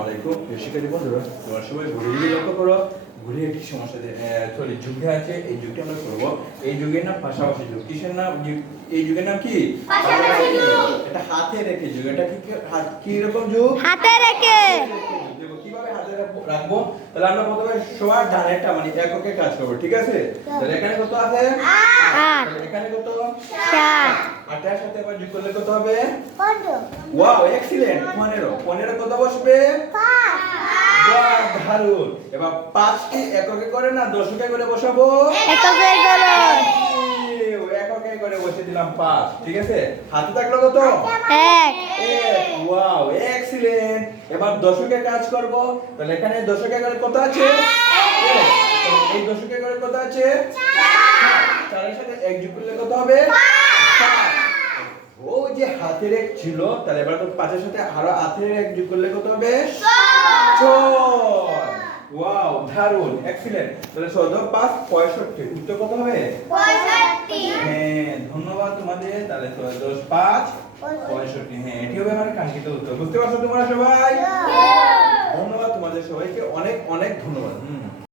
আলাইকুম শিক্ষার্থী বন্ধুরা, তোমরা সবাই ঘুরে লক্ষ্য করো। ঘুরে একটি সমস্যা যুগে আছে। এই যুগটি আমরা করবো। এই যুগের নাম পাশাপাশি যুগ। কিসের নাম? এই যুগের নাম কি? পাশাপাশি যুগ। এটা হাতে রেখে যুগ। এটা কি রকম যুগ? হাতে রেখে। দেখো কিভাবে হাতে রাখবো। তাহলে আমরা প্রথমে সবার ডানেরটা মানে এককে কাজ করবো, ঠিক আছে? তাহলে এখানে কত আছে? 8। এখানে কত? 7। 8 এর সাথে আবার যোগ করলে কত হবে? 15। Wow, excellent. 15 কত বসবে? 5। বাহ, দারুণ। এবার 5 কে এককে করে না দশকে করে বসাবো? এককে করে। এককে করে বসিয়ে দিলাম 5, ঠিক আছে? হাতে থাকলো কত? 1। Wow, excellent. এবার দশকে কাজ করব। তাহলে এখানে দশকে করে কত আছে? 1। এই দশকে করে কত আছে? 4। 4 এর সাথে 1 যোগ করলে কত হবে? 5। ও যে হাতের এক ছিল, তাহলে এবার তো 5 এর সাথে আরো হাতের এক যোগ করলে কত হবে? 6। ওয়াও, দারুণ, এক্সিলেন্ট। তাহলে 14 5 65। উত্তর কত হবে? 65। হ্যাঁ, ধন্যবাদ তোমাদের। তাহলে 10 5 65। হ্যাঁ, এটি হবে আমার কাঙ্ক্ষিত উত্তর। বুঝতে পারছো তোমরা সবাই? ধন্যবাদ তোমাদের সবাইকে, অনেক অনেক ধন্যবাদ।